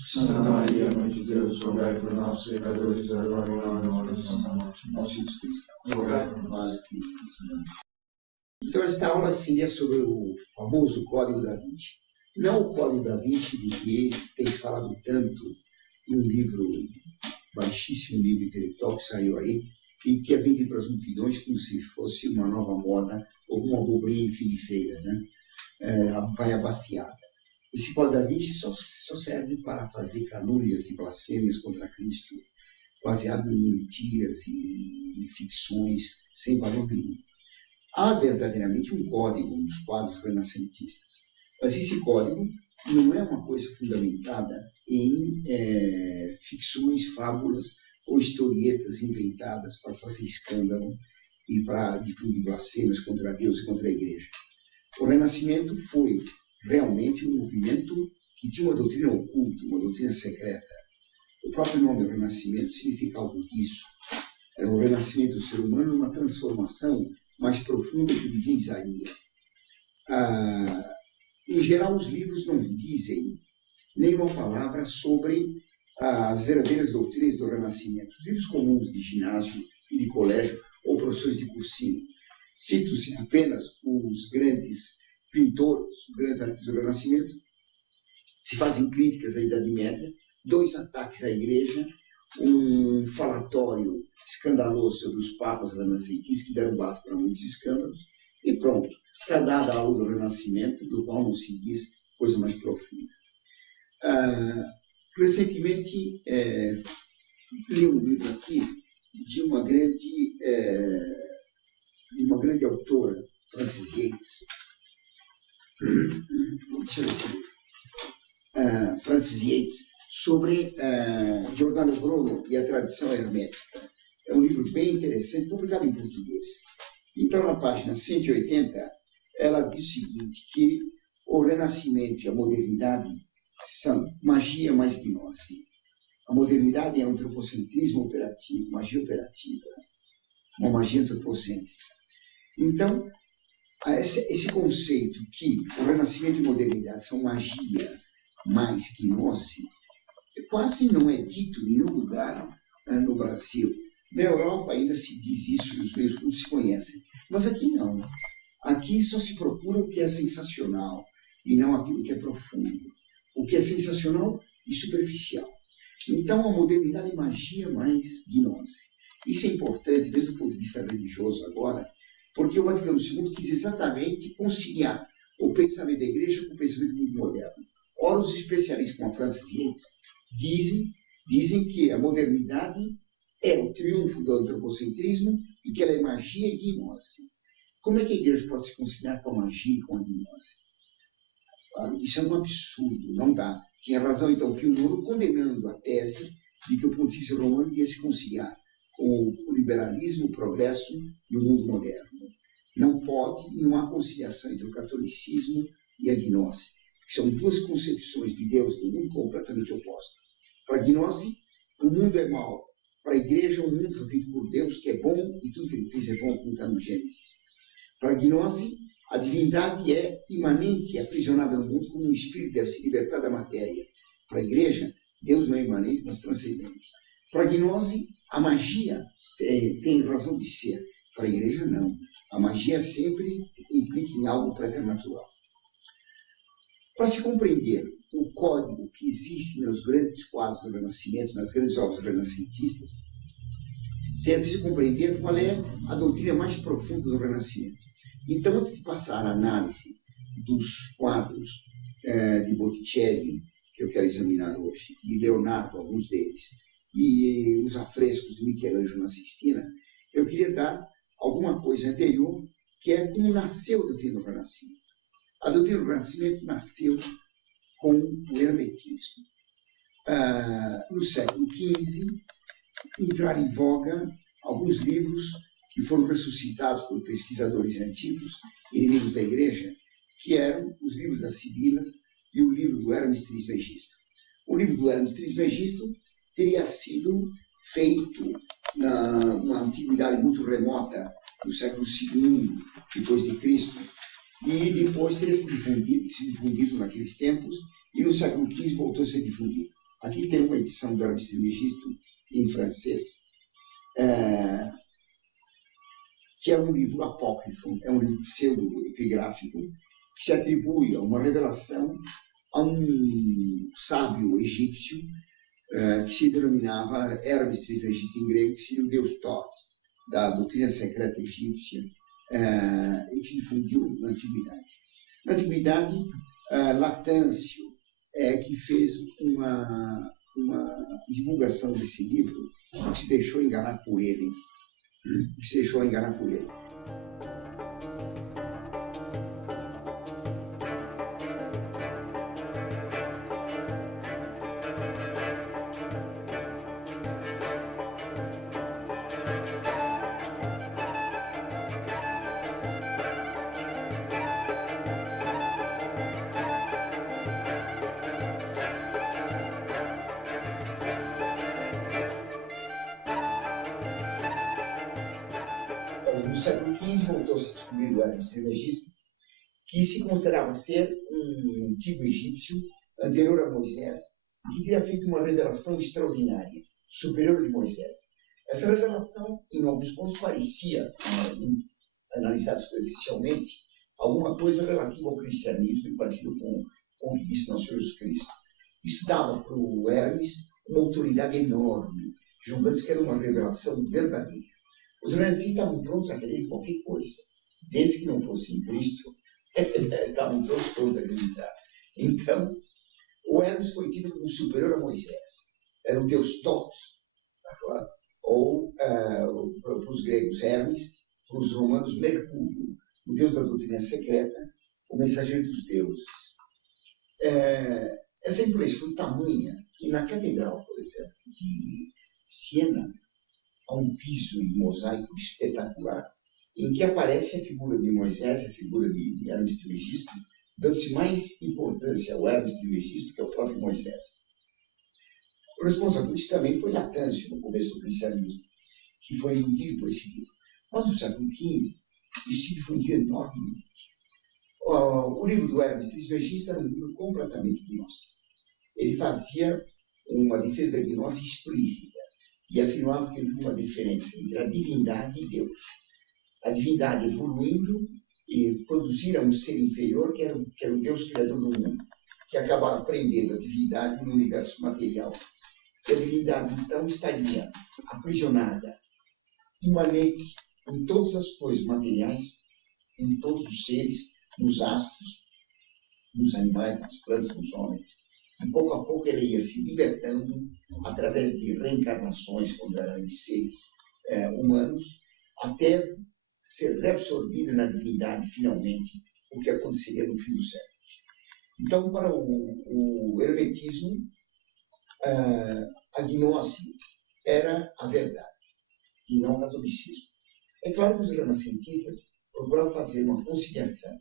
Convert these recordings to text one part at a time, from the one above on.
Santa Maria, Mãe de Deus, rogai por nós, pecadores, agora e na hora da nossa morte. Nosso Jesus Cristo, rogai por nós. Então, esta aula seria sobre o famoso Código da Vinci. Não o Código da Vinci de que tem falado tanto em um livro, baixíssimo livro intelectual que saiu aí, e que é vendido para as multidões como se fosse uma nova moda ou uma abobrinha em fim de feira, né? Vai abaciada. Esse Código da Vinci só serve para fazer calúnias e blasfêmias contra Cristo, baseado em mentiras e ficções sem valor nenhum. Há verdadeiramente um código nos quadros renascentistas, mas esse código não é uma coisa fundamentada em ficções, fábulas ou historietas inventadas para fazer escândalo e para difundir blasfêmias contra Deus e contra a Igreja. O Renascimento foi realmente um movimento que tinha uma doutrina oculta, uma doutrina secreta. O próprio nome do Renascimento significa algo disso. É o renascimento do ser humano, uma transformação mais profunda que divinizaria. Em geral, os livros não dizem nenhuma palavra sobre as verdadeiras doutrinas do Renascimento. Os livros comuns de ginásio e de colégio ou professores de cursinho citam-se apenas os grandes pintores, os grandes artistas do Renascimento, se fazem críticas à Idade Média, 2 ataques à Igreja, um falatório escandaloso sobre os papas renascentistas que deram base para muitos escândalos, e pronto, está dada a aula do Renascimento, do qual não se diz coisa mais profunda. Recentemente, li um livro aqui de uma grande autora, Frances Yates. Deixa eu ver se... Frances Yates, sobre Giordano Bruno e a tradição hermética. É um livro bem interessante, publicado em português. Então, na página 180, ela diz o seguinte, que o Renascimento e a modernidade são magia mais gnose. A modernidade é antropocentrismo operativo, magia operativa, uma magia antropocêntrica. Então, esse conceito que o Renascimento e a modernidade são magia mais gnose, quase não é dito em nenhum lugar no Brasil. Na Europa ainda se diz isso e os meios cultos se conhecem. Mas aqui não. Aqui só se procura o que é sensacional e não aquilo que é profundo. O que é sensacional e superficial. Então a modernidade é magia mais gnose. Isso é importante, desde o ponto de vista religioso agora, porque o Vaticano II quis exatamente conciliar o pensamento da Igreja com o pensamento do mundo moderno. Ora, os especialistas como a Frances Yates dizem que a modernidade é o triunfo do antropocentrismo e que ela é magia e gnose. Como é que a Igreja pode se conciliar com a magia e com a gnose? Isso é um absurdo, não dá. Tinha razão, então, Pio IX condenando a tese de que o pontífice romano ia se conciliar com o liberalismo, o progresso e o mundo moderno. Não pode, não há conciliação entre o catolicismo e a gnose, que são 2 concepções de Deus do mundo completamente opostas. Para a gnose, o mundo é mau. Para a Igreja, o mundo foi feito por Deus, que é bom, e tudo que ele fez é bom, como está no Gênesis. Para a gnose, a divindade é imanente, é aprisionada no mundo, como um espírito deve se libertar da matéria. Para a Igreja, Deus não é imanente, mas transcendente. Para a gnose, a magia tem razão de ser. Para a Igreja, não. A magia sempre implica em algo preternatural. Para se compreender o código que existe nos grandes quadros do Renascimento, nas grandes obras renascentistas, é preciso compreender qual é a doutrina mais profunda do Renascimento. Então, antes de passar a análise dos quadros de Botticelli, que eu quero examinar hoje, e Leonardo, alguns deles, e os afrescos de Michelangelo na Sistina, eu queria dar alguma coisa anterior, que é como nasceu a doutrina do Renascimento. A doutrina do Renascimento nasceu com o hermetismo. No século XV, entraram em voga alguns livros que foram ressuscitados por pesquisadores antigos, inimigos da Igreja, que eram os livros das Sibilas e o livro do Hermes Trismegisto. O livro do Hermes Trismegisto teria sido feito numa antiguidade muito remota, no século II depois de Cristo, e depois teria se difundido naqueles tempos, e no século XV voltou a ser difundido. Aqui tem uma edição do Hermes Trismegisto em francês, que é um livro apócrifo, é um livro pseudo-epigráfico, que se atribui a uma revelação a um sábio egípcio que se denominava Hermes Trismegisto em grego, que seria o deus Thoth, da doutrina secreta egípcia, e que se difundiu na Antiguidade. Na Antiguidade, Latâncio que fez uma divulgação desse livro, que se deixou enganar por ele. No século XV voltou-se a descobrir o Hermes Trismegisto, que se considerava ser um antigo egípcio anterior a Moisés, e que teria feito uma revelação extraordinária, superior de Moisés. Essa revelação, em alguns pontos, parecia, analisada superficialmente, alguma coisa relativa ao cristianismo e parecido com o que disse nosso Jesus Cristo. Isso dava para o Hermes uma autoridade enorme, julgando que era uma revelação verdadeira. Os renacentistas estavam prontos a querer qualquer coisa, desde que não fosse em Cristo, estavam todos a acreditar. Então, o Hermes foi tido como superior a Moisés. Era o deus Thoth, ou para os gregos Hermes, para os romanos Mercúrio, o deus da doutrina secreta, o mensageiro dos deuses. Essa influência foi tamanha que na catedral, por exemplo, de Siena, há um piso em mosaico espetacular, em que aparece a figura de Moisés, a figura de Hermes Trismegisto, dando-se mais importância ao Hermes Trismegisto que ao próprio Moisés. O responsável por isso também foi Latâncio, no começo do cristianismo, que foi iludido por esse livro. Mas no século XV, isso se difundiu enormemente. O livro do Hermes Trismegisto era um livro completamente gnóstico. Ele fazia uma defesa da gnose explícita e afirmava que havia uma diferença entre a divindade e Deus. A divindade evoluindo e produzir um ser inferior que era o Deus criador do mundo, que acabava prendendo a divindade no universo material. E a divindade, então, estaria aprisionada, imanente em todas as coisas materiais, em todos os seres, nos astros, nos animais, nas plantas, nos homens. E pouco a pouco ela ia se libertando através de reencarnações, quando eram em seres humanos, até ser reabsorvida na divindade, finalmente, o que aconteceria no fim do século. Então, para o hermetismo, a gnose era a verdade, e não o catolicismo. É claro que os renascentistas procuraram fazer uma conciliação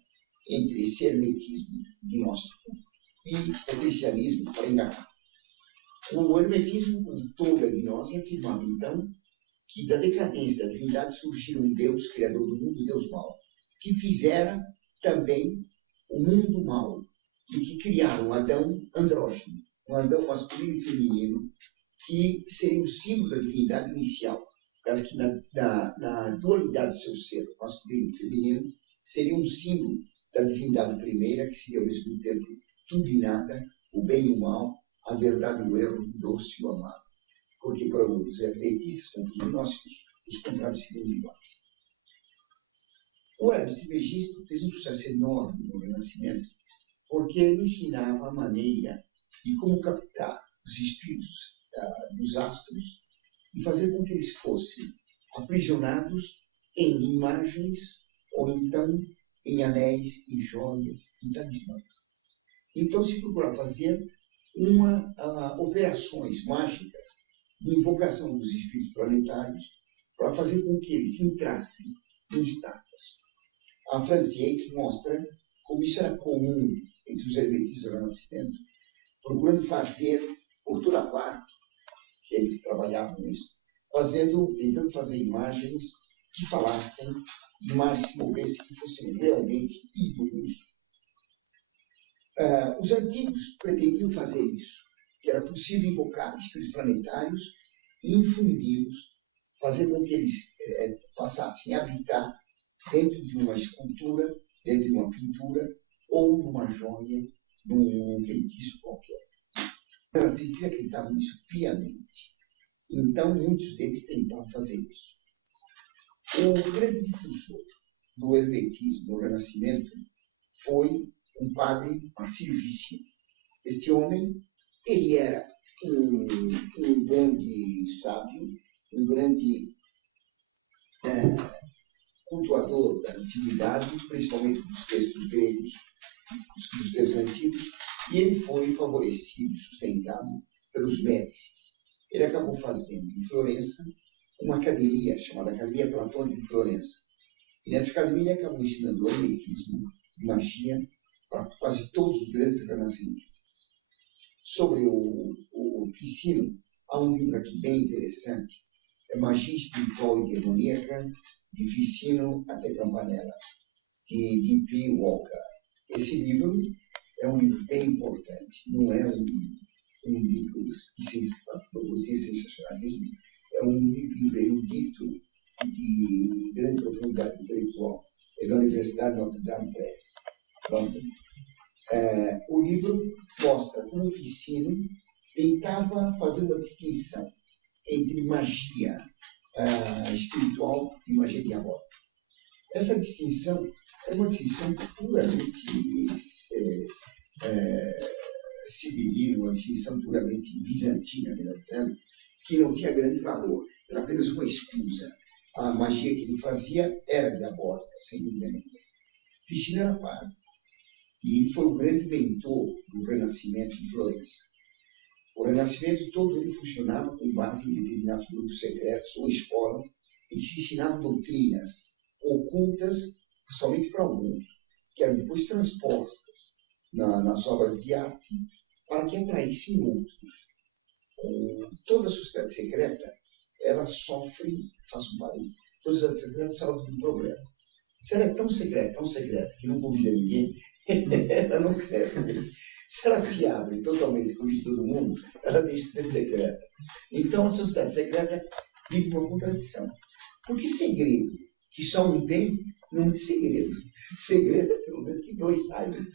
entre esse hermetismo gnóstico e o cristianismo para enganar. O hermetismo, com toda a gnose, afirmava, então, que da decadência da divindade surgiu um Deus, criador do mundo, Deus mau, que fizera também o mundo mau, e que criaram um Adão andrógeno, um Adão masculino e feminino, que seria o símbolo da divindade inicial, caso que na dualidade do seu ser, masculino e feminino, seria um símbolo da divindade primeira, que seria ao mesmo tempo tudo e nada, o bem e o mal, a verdade e o erro, o doce e o amado. Porque para os hermetistas, como os gnósticos, os contrários seriam iguais. O Hermes Trismegisto fez um sucesso enorme no Renascimento, porque ele ensinava a maneira de como captar os espíritos dos astros e fazer com que eles fossem aprisionados em imagens ou então em anéis, em joias, em talismãs. Então se procura fazer operações mágicas de invocação dos espíritos planetários para fazer com que eles entrassem em estátuas. A Francis Yates mostra como isso era comum entre os hermetistas do Renascimento, procurando fazer por toda parte que eles trabalhavam nisso, tentando fazer imagens que falassem, imagens que movessem, que fossem realmente ídolos. Os antigos pretendiam fazer isso, que era possível invocar espíritos planetários e infundi-los, fazer com que eles passassem a habitar dentro de uma escultura, dentro de uma pintura, ou numa joia, num feitiço qualquer. Eles acreditavam nisso piamente. Então, muitos deles tentavam fazer isso. O grande difusor do hermetismo no Renascimento foi um padre, Marcílio Licínio. Este homem, ele era um grande sábio, um grande cultuador da antiguidade, principalmente dos textos gregos, dos textos antigos, e ele foi favorecido, sustentado pelos Médicis. Ele acabou fazendo em Florença uma academia chamada Academia Platônica de Florença. E nessa academia ele acabou ensinando o hermetismo e magia para quase todos os grandes renascentistas. Sobre o Licínio, há um livro aqui bem interessante, é Magia Espiritual e Demoníaca, de Licínio até Campanella, de D.P. Walker. Esse livro é um livro bem importante, não é um livro de sensacionalismo, é um livro erudito de grande profundidade intelectual, é da Universidade Notre Dame Press, London. O livro mostra como o Licínio tentava fazer uma distinção entre magia espiritual e magia diabólica. Essa distinção é uma distinção puramente sibilina, uma distinção puramente bizantina, melhor dizendo, que não tinha grande valor, era apenas uma escusa. A magia que ele fazia era diabólica, sem dúvida nenhuma. Licínio era padre, e ele foi o grande mentor do Renascimento de Florença. O Renascimento todo ele funcionava com base em determinados grupos secretos ou escolas em que se ensinavam doutrinas ocultas somente para alguns, que eram depois transpostas nas obras de arte para que atraíssem outros. Toda a sociedade secreta, ela sofre, faço um parênteses, toda a sociedade secreta sofre de um problema. Se ela é tão secreta, que não convida ninguém, ela não cresce. Se ela se abre totalmente com de todo mundo, ela deixa de ser secreta. Então, a sociedade secreta vive uma contradição. Porque segredo que só um tem, não é segredo. Segredo é pelo menos que dois saibam.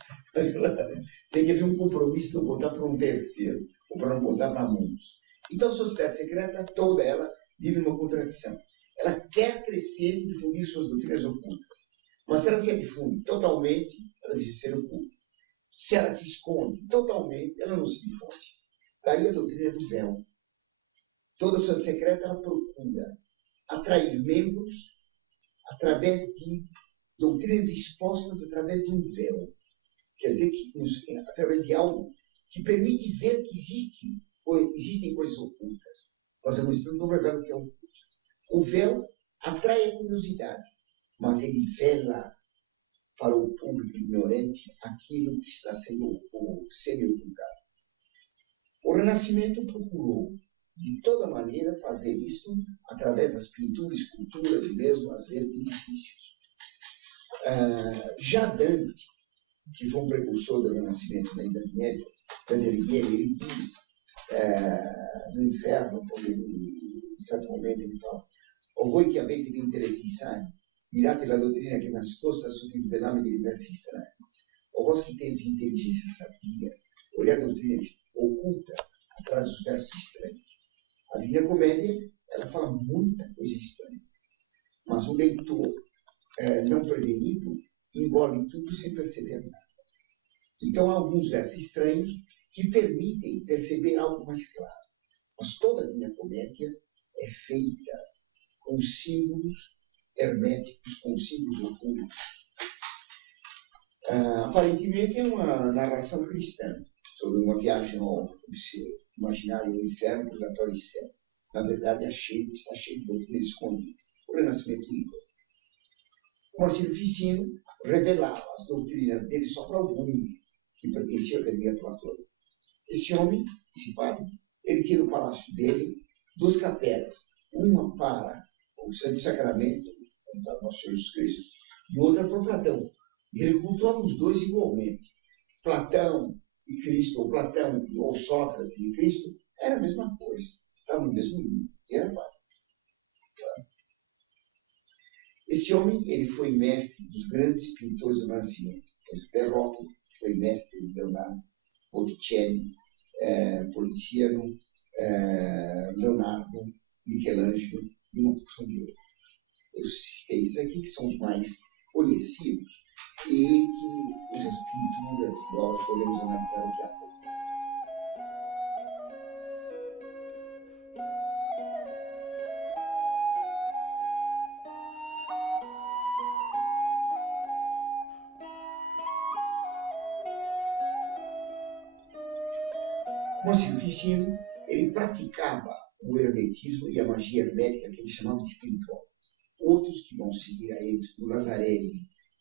Tem que haver um compromisso de não contar para um terceiro, ou para não contar para muitos. Então, a sociedade secreta, toda ela, vive uma contradição. Ela quer crescer e difundir suas doutrinas ocultas. Mas se ela se difunde totalmente, ela deixa de ser oculta. Se ela se esconde totalmente, ela não se difunde. Daí a doutrina do véu. Toda a sociedade secreta ela procura atrair membros através de doutrinas expostas através de um véu. Quer dizer, através de algo que permite ver que existem coisas ocultas. Nós vamos estudar um véu que é oculto. O véu atrai a curiosidade, mas ele vela para o público ignorante aquilo que está sendo semi-ocultado. O Renascimento procurou, de toda maneira, fazer isso através das pinturas, esculturas e mesmo, às vezes, de edifícios. Já Dante, que foi um precursor do Renascimento na Idade Média, Dante Alighieri, ele diz no Inferno, quando em certo momento ele fala: "O voi che avete di interessare, mirate la dottrina che nascosta sotto il velame di versi strani. O vós que tendes inteligência sadia, olhar a doutrina oculta atrás dos versos estranhos." A Divina Comédia, ela fala muita coisa estranha, mas o leitor não prevenido, engole tudo sem perceber nada. Então, há alguns versos estranhos que permitem perceber algo mais claro. Mas toda a Divina Comédia é feita com símbolos herméticos, com símbolos ocultos. Aparentemente é uma narração cristã sobre uma viagem ao imaginário do inferno, purgatório e céu. Na verdade, está cheio de doutrinas escondidas. O Renascimento Igor. O Marcílio Ficino revelava as doutrinas dele só para alguns que pertenciam à Academia Platônica. Esse homem, esse padre, ele tinha no palácio dele 2 capelas, uma para o Santo Sacramento, onde está o nosso Senhor Jesus Cristo, e outra para o Platão. E ele cultuava os dois igualmente. Platão e Cristo, ou Platão ou Sócrates e Cristo, era a mesma coisa. Estavam no mesmo nível. Era padre. Esse homem, ele foi mestre dos grandes pintores do Renascimento. Verrocchio foi mestre de Leonardo, Botticelli, Poliziano, Leonardo, Michelangelo e uma porção de outros. Eu citei isso aqui, que são os mais conhecidos e que cujas pinturas e obras podemos analisar daqui a pouco. O Marcílio Ficino, ele praticava o hermetismo e a magia hermética que ele chamava de espiritual. Outros que vão seguir a eles, o Lazarelli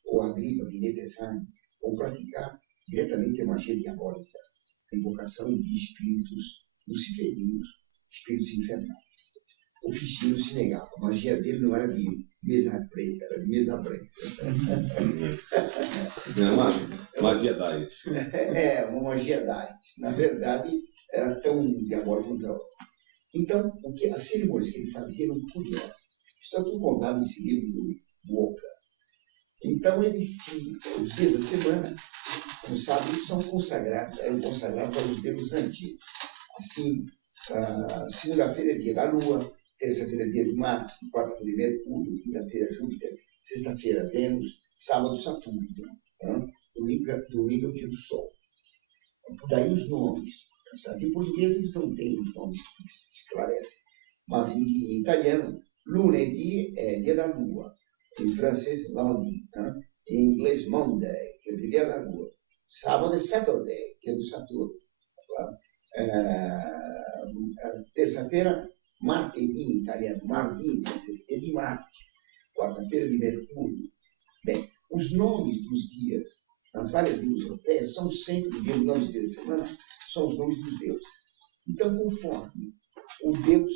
ou a Agripa de Netesani, vão praticar diretamente a magia diabólica, a invocação de espíritos luciferinos, espíritos infernais. O Ficino se negava, a magia dele não era de mesa preta, era de mesa branca. Não é magia Diet. Uma magia Diet. Na verdade, era tão diabólica quanto a outra. Então, as cerimônias que ele fazia eram curiosas. Está tudo contado nesse livro do Oca. Então, os dias da semana, como sabe, eles eram consagrados aos deuses antigos. Assim, segunda-feira é dia da Lua, terça-feira é dia de Marte, quarta-feira é Mercúrio, quinta-feira é Júpiter, sexta-feira Vênus, sábado Saturno, domingo é o dia do Sol. Daí os nomes. Em português eles não têm os nomes que se esclarecem, mas em italiano, lunedì é dia da Lua, em francês, lundi, em inglês, Monday, que é o dia da Lua, sábado é Saturday, que é do Saturno, terça-feira, martedì, em italiano, martedì, é de Marte, quarta-feira de Mercúrio. Bem, os nomes dos dias nas várias línguas europeias são sempre, os nomes de dias da semana, são os nomes dos deuses. Então, conforme o deus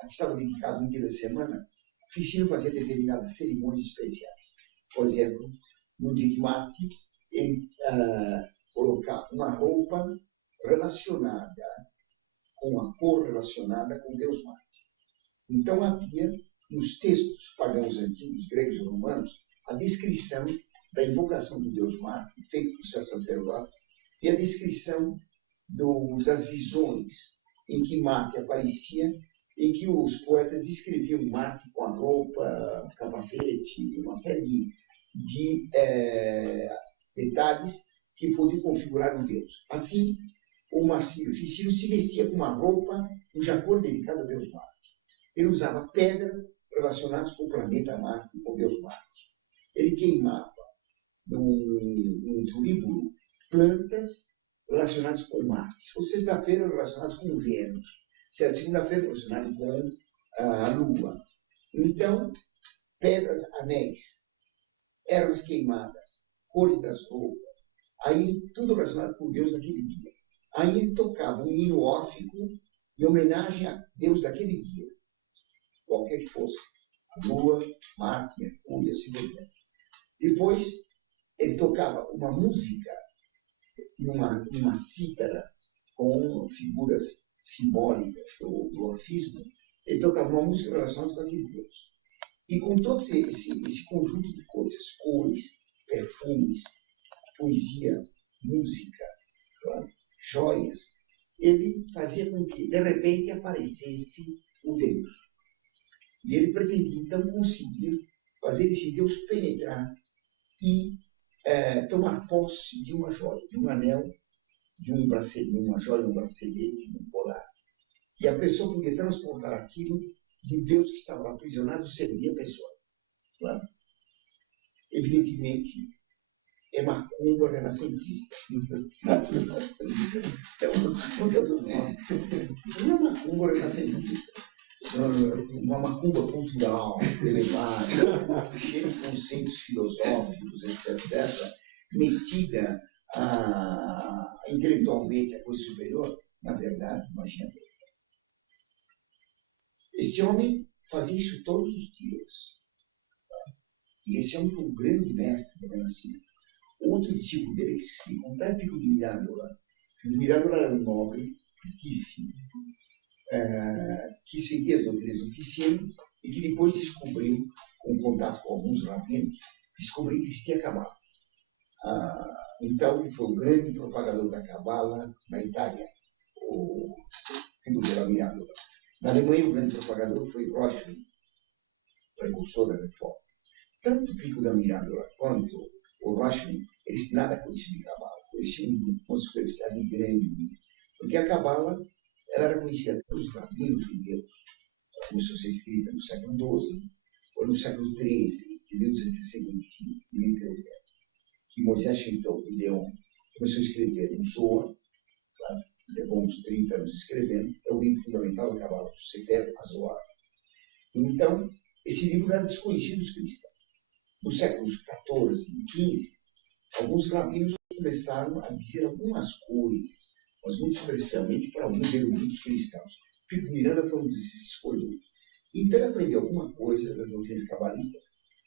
a que estava dedicado no dia da semana, Ficino fazia determinadas cerimônias especiais. Por exemplo, no dia de Marte, ele colocava uma roupa relacionada, com a cor relacionada com o deus Marte. Então, havia, nos textos pagãos antigos, gregos e romanos, a descrição da invocação do deus Marte, feita por seus sacerdotes, e a descrição das visões em que Marte aparecia, em que os poetas descreviam Marte com a roupa, o capacete, uma série de detalhes que podiam configurar o deus. Assim, o Marcílio Ficino se vestia com uma roupa cuja cor dedicada ao deus Marte. Ele usava pedras relacionadas com o planeta Marte, com o deus Marte. Ele queimava num turíbulo plantas relacionadas com Marte. Se fosse sexta-feira, relacionadas com Vênus. Se era segunda-feira, relacionadas com a Lua. Então, pedras, anéis, ervas queimadas, cores das roupas. Aí, tudo relacionado com Deus daquele dia. Aí ele tocava um hino órfico em homenagem a Deus daquele dia. Qualquer que fosse. A Lua, Marte, Mercúrio, assim por diante. Depois, ele tocava uma música numa cítara com figuras simbólicas do orfismo. Ele tocava uma música relacionada com aquele Deus. E com todo esse conjunto de coisas, cores, perfumes, poesia, música, joias, ele fazia com que, de repente, aparecesse o Deus. E ele pretendia, então, conseguir fazer esse Deus penetrar e tomar posse de uma joia, de um anel, de um bracelete, uma joia, um bracelete, de um colar. E a pessoa podia transportar aquilo do Deus que estava lá aprisionado, seria a pessoa. Claro. Evidentemente, é macumba renascentista. É muita dúvida. Não é macumba renascentista. Uma macumba cultural, elevada, cheia de conceitos filosóficos, etc., metida intelectualmente a coisa superior, na verdade, imagina. Este homem fazia isso todos os dias. E esse homem foi um grande mestre do Renascimento. Outro discípulo dele, que se contar Pico de Mirandola. Pico de Mirandola era um nobre riquíssimo, que seguia as doutrinas do Ficino e que depois descobriu, com contato com alguns rabinos, descobriu que existia Cabala. Então, ele foi o grande propagador da Cabala na Itália, o Pico de Mirandola. Na Alemanha, o grande propagador foi Rochlin, precursor da reforma. Tanto Pico da Mirandola quanto o Rochlin, eles nada conheciam de Cabala. Eles tinham uma superioridade grande, porque a Cabala era conhecida pelos rabinos judeus. Ela começou a ser escrita no século XII ou no século XIII, de 1265, 1300, que Moisés Shenton de Leão começou a escrever um Zohar, claro, levou uns 30 anos escrevendo, é o livro fundamental da Cabala, o Sefer HaZohar. Então, esse livro era desconhecido dos cristãos. Nos séculos XIV e XV, alguns rabinos começaram a dizer algumas coisas, mas muito superficialmente para alguns eruditos cristãos. Pico Miranda foi um desses escolhidos. Então ele aprendeu alguma coisa das doutrinas cabalistas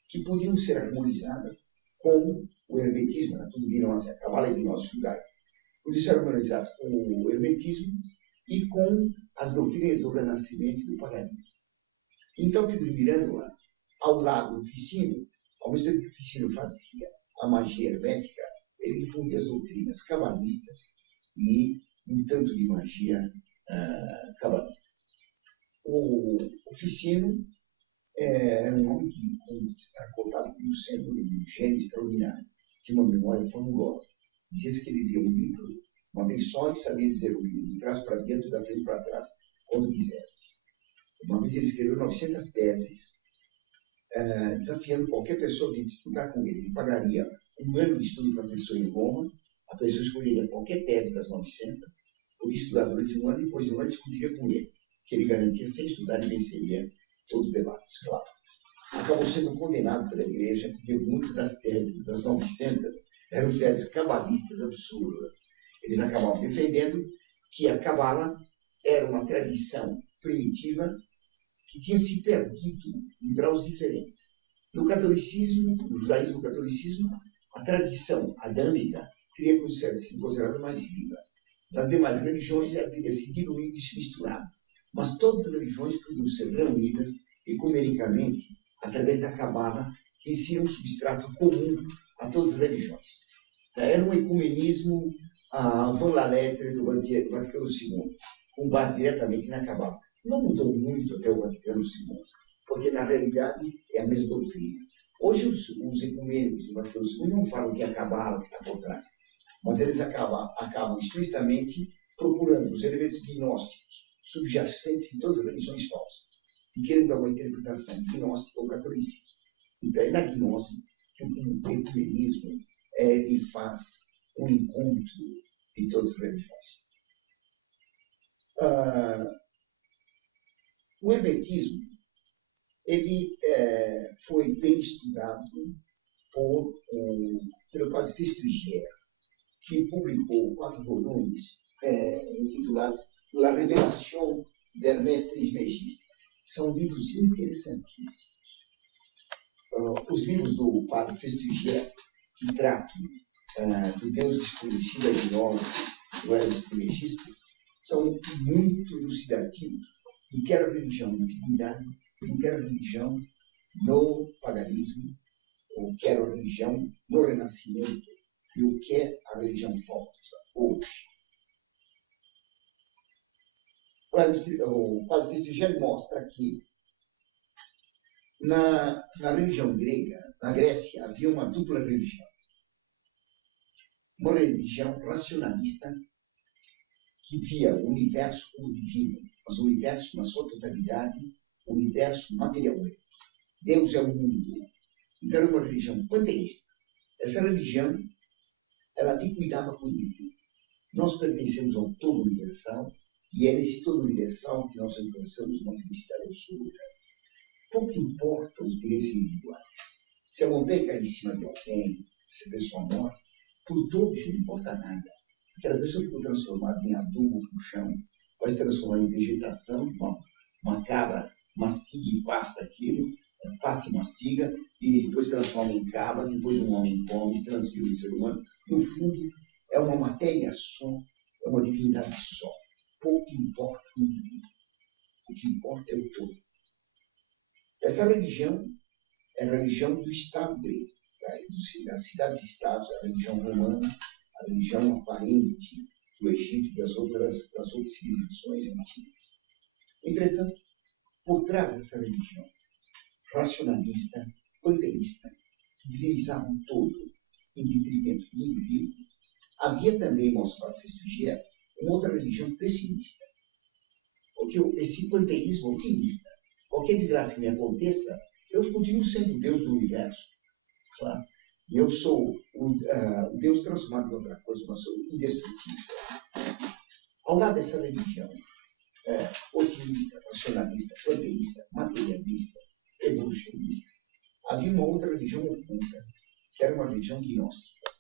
que podiam ser harmonizadas com o hermetismo, tudo gnose, a cabala é gnose judaica. Podiam ser harmonizadas com o hermetismo e com as doutrinas do Renascimento e do paganismo. Então Pico de Miranda, ao lado do Ficino, ao mesmo tempo que o Ficino fazia a magia hermética, ele difundia as doutrinas cabalistas e um tanto de magia cabalista. O Ficino era um homem que está contado como sendo um gênio extraordinário, tinha uma memória fabulosa. Dizia-se que ele lia um livro uma vez só e sabia dizer o livro de trás para dentro, da frente para trás, quando quisesse. Uma vez ele escreveu 900 teses, desafiando qualquer pessoa a vir disputar com ele. Ele pagaria um ano de estudo para a pessoa em Roma, a pessoa escolheria qualquer tese das 900, podia estudar durante um ano e depois de um ano discutiria com ele, que ele garantia sem estudar e venceria todos os debates, claro. Acabou sendo condenado pela igreja, porque muitas das teses das 900 eram teses cabalistas absurdas. Eles acabavam defendendo que a cabala era uma tradição primitiva que tinha se perdido em graus diferentes. No catolicismo, no judaísmo e catolicismo, a tradição adâmica teria sido considerada mais viva. Nas demais religiões, ela teria se diluído e se misturado. Mas todas as religiões podiam ser reunidas ecumenicamente através da Cabala, que ensina um substrato comum a todas as religiões. Era um ecumenismo avant la lettre do Vaticano II, com base diretamente na Cabala. Não mudou muito até o Vaticano II, porque na realidade é a mesma doutrina. Hoje os ecumênicos do Vaticano II não falam que é a Cabala que está por trás, mas eles acabam explicitamente procurando os elementos gnósticos subjacentes em todas as religiões falsas e querendo dar uma interpretação gnóstica ou catolicismo. Então é na gnose que o ecumenismo ele faz um encontro de todas as religiões. O hermetismo ele foi bem estudado pelo padre Festugière, que publicou 4 volumes intitulados La Revelación del Mestre Trismegista. São livros interessantíssimos. Os livros do padre Festugière, que tratam do Deus desconhecido, a gnose, do Hermes Trismegista, são muito elucidativos do que era a religião na antiguidade, do que era a religião no paganismo, o que era a religião no Renascimento e o que é a religião falsa hoje. O padre Festugière mostra que Na religião grega, na Grécia, havia uma dupla religião. Uma religião racionalista que via o universo como divino, mas o universo na sua totalidade, o universo materialmente. Deus é o mundo. Então era uma religião panteísta. Essa religião, ela liquidava com o indivíduo. Nós pertencemos ao todo universal e é nesse todo universal que nós alcançamos uma felicidade absoluta. Pouco importa os direitos individuais. Se a montanha cai em cima de alguém, se a pessoa morre, por todos não importa nada. Aquela pessoa ficou transformada em adubo no chão, pode se transformar em vegetação, uma cabra mastiga e pasta aquilo, pasta e mastiga, e depois se transforma em cabra, depois um homem come, se transfigura em ser humano. No fundo, é uma matéria só, é uma divindade só. Pouco importa o indivíduo. O que importa é o todo. Essa religião é a religião do Estado grego, das cidades-estados, a religião romana, a religião aparente do Egito e das outras civilizações antigas. Entretanto, por trás dessa religião racionalista, panteísta, que divinizava o todo em detrimento do indivíduo, havia também, irmãos, para prestigiar, uma outra religião pessimista. Porque esse panteísmo otimista, qualquer desgraça que me aconteça, eu continuo sendo o Deus do universo. Claro? E eu sou o Deus transformado em outra coisa, mas sou indestrutível. Ao lado dessa religião otimista, racionalista, panteísta, materialista, evolucionista, havia uma outra religião oculta, que era uma religião gnóstica,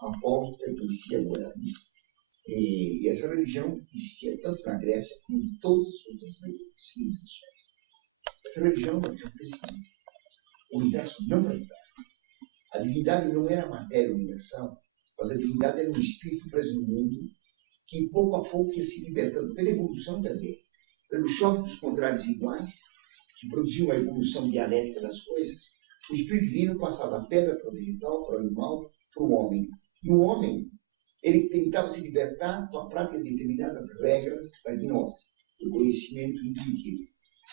a qual pertencia ao Hermes. E essa religião existia tanto na Grécia como em todas as outras civilizações. Essa religião é uma religião pessimista. O universo não prestava. A divindade não era a matéria universal, mas a divindade era um espírito preso no mundo que pouco a pouco ia se libertando pela evolução também, pelo choque dos contrários iguais, que produziam a evolução dialética das coisas. O espírito divino passava da pedra para o vegetal, para o animal, para o homem. E o homem, ele tentava se libertar com a prática de determinadas regras da gnose, do conhecimento intuitivo.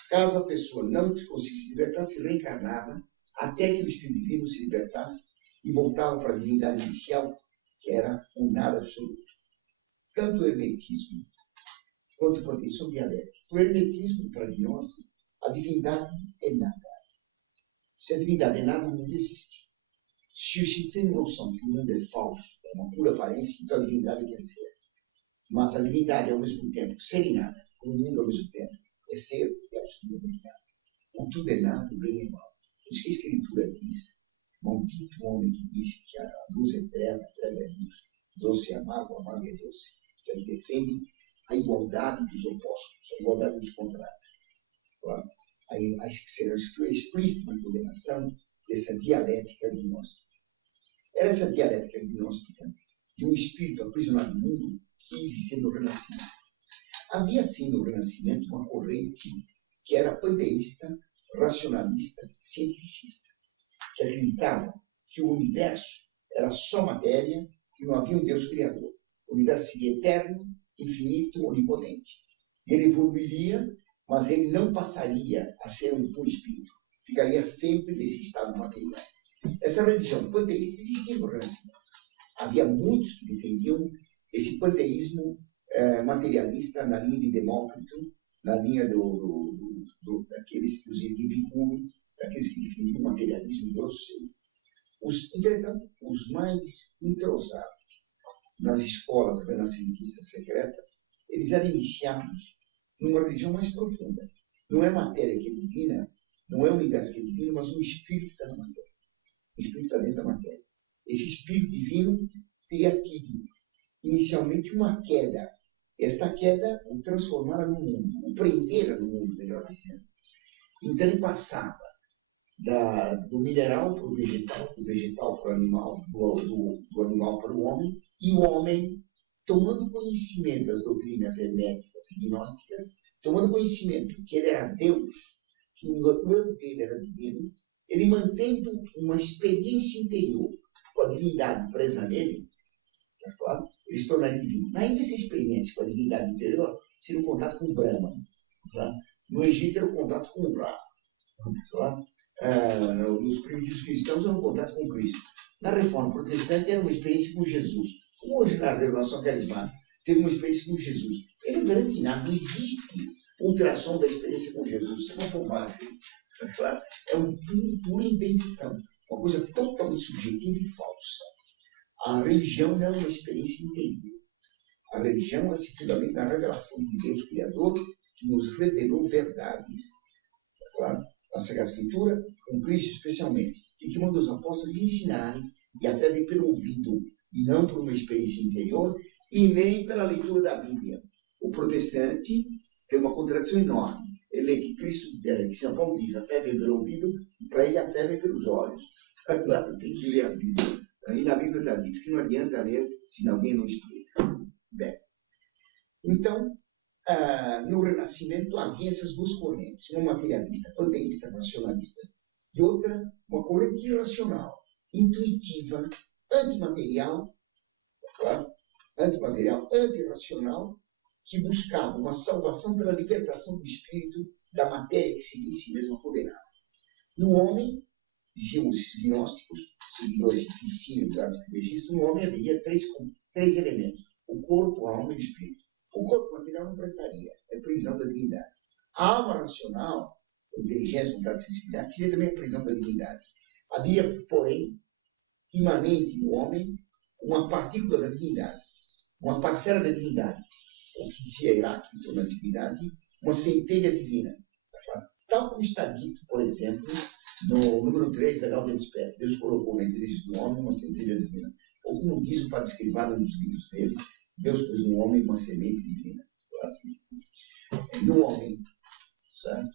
Caso a pessoa não conseguisse se libertar, se reencarnava até que o Espírito Divino se libertasse e voltava para a divindade inicial, que era o nada absoluto. Tanto o hermetismo quanto o panteísmo dialético. O hermetismo, para a gnose, a divindade é nada. Se a divindade é nada, o mundo existe. Se se tem noção que o mundo é falso, é uma pura aparência, então a divindade quer ser. Mas a divindade é ao mesmo tempo ser e nada, como o mundo ao mesmo tempo é ser e absolutamente nada. O tudo é nada, o bem é mal. Por isso que a Escritura diz: maldito o homem que diz que a luz é treva, a treva é luz, doce é amargo, amargo é doce. Que ele defende a igualdade dos opostos, a igualdade dos contrários. Claro? A Escritura é explícita na condenação dessa dialética gnóstica. Era essa dialética gnóstica de um espírito aprisionado no mundo que existia no Renascimento. Havia, sim, no Renascimento uma corrente que era panteísta, racionalista, cientificista, que acreditava que o universo era só matéria e não havia um Deus criador. O universo seria eterno, infinito, onipotente. Ele evoluiria, mas ele não passaria a ser um puro espírito. Ficaria sempre nesse estado material. Essa religião panteísta existia no Renascimento. Havia muitos que defendiam esse panteísmo materialista na linha de Demócrito, na linha daqueles dos Epicúreos, daqueles que defendiam o materialismo grosseiro. Entretanto, os mais entrosados nas escolas renascentistas secretas, eles eram iniciados numa religião mais profunda. Não é matéria que é divina, não é o universo que é divino, mas um espírito que está na matéria. O espírito está dentro da matéria. Esse espírito divino teria tido inicialmente uma queda. Esta queda o transformara no mundo, o prendera no mundo, melhor dizendo. Então ele passava do mineral para o vegetal, do vegetal para o animal, do animal para o homem, e o homem, tomando conhecimento das doutrinas herméticas e gnósticas, tomando conhecimento que ele era Deus, que o eu dele era divino, ele mantendo uma experiência interior com a divindade presa nele, claro, ele se tornaria divino. Na Índia, essa experiência com a divindade interior seria o contato com o Brahma. Tá? No Egito, era o contato com o Ra. Tá? os primitivos cristãos eram um contato com Cristo. Na Reforma Protestante era uma experiência com Jesus. Como hoje na Renovação Carismática teve uma experiência com Jesus. Ele não garante nada, não existe ultrassom da experiência com Jesus. Isso é uma bobagem. É uma pura invenção, uma coisa totalmente subjetiva e falsa. A religião não é uma experiência interior. A religião se fundamenta na revelação de Deus Criador, que nos revelou verdades. Claro, a Sagrada Escritura, com Cristo especialmente, e que manda os apóstolos ensinarem, e até vem pelo ouvido, e não por uma experiência interior, e nem pela leitura da Bíblia. O protestante tem uma contradição enorme. Ele é que Cristo, que São Paulo diz, a fé vem pelo ouvido, e para ele a fé vem pelos olhos. Claro, tem que ler a Bíblia. E na Bíblia está dito que não adianta ler se alguém não explica. Bem, então, no Renascimento havia essas duas correntes, uma materialista, panteísta, racionalista, e outra, uma corrente irracional, intuitiva, antimaterial, claro, antirracional, que buscava uma salvação pela libertação do espírito da matéria que seria em si mesma condenada. No homem, diziam os gnósticos, seguidores de Ficínio do Hermes Trismegisto, no homem haveria três elementos: o corpo, a alma e o espírito. O corpo material não prestaria, é prisão da divindade. A alma racional, a inteligência, vontade e sensibilidade, seria também a prisão da divindade. Havia, porém, imanente no homem uma partícula da divindade, uma parcela da divindade, o que dizia Heráclito na antiguidade, uma centelha divina. Tal como está dito, por exemplo, no número 3 da Gaudium et Spes. Deus colocou na inteligência do homem uma centelha divina. Ou como diz o Padre Escrivá nos livros dele, Deus pôs no homem uma semente divina. No homem, sabe?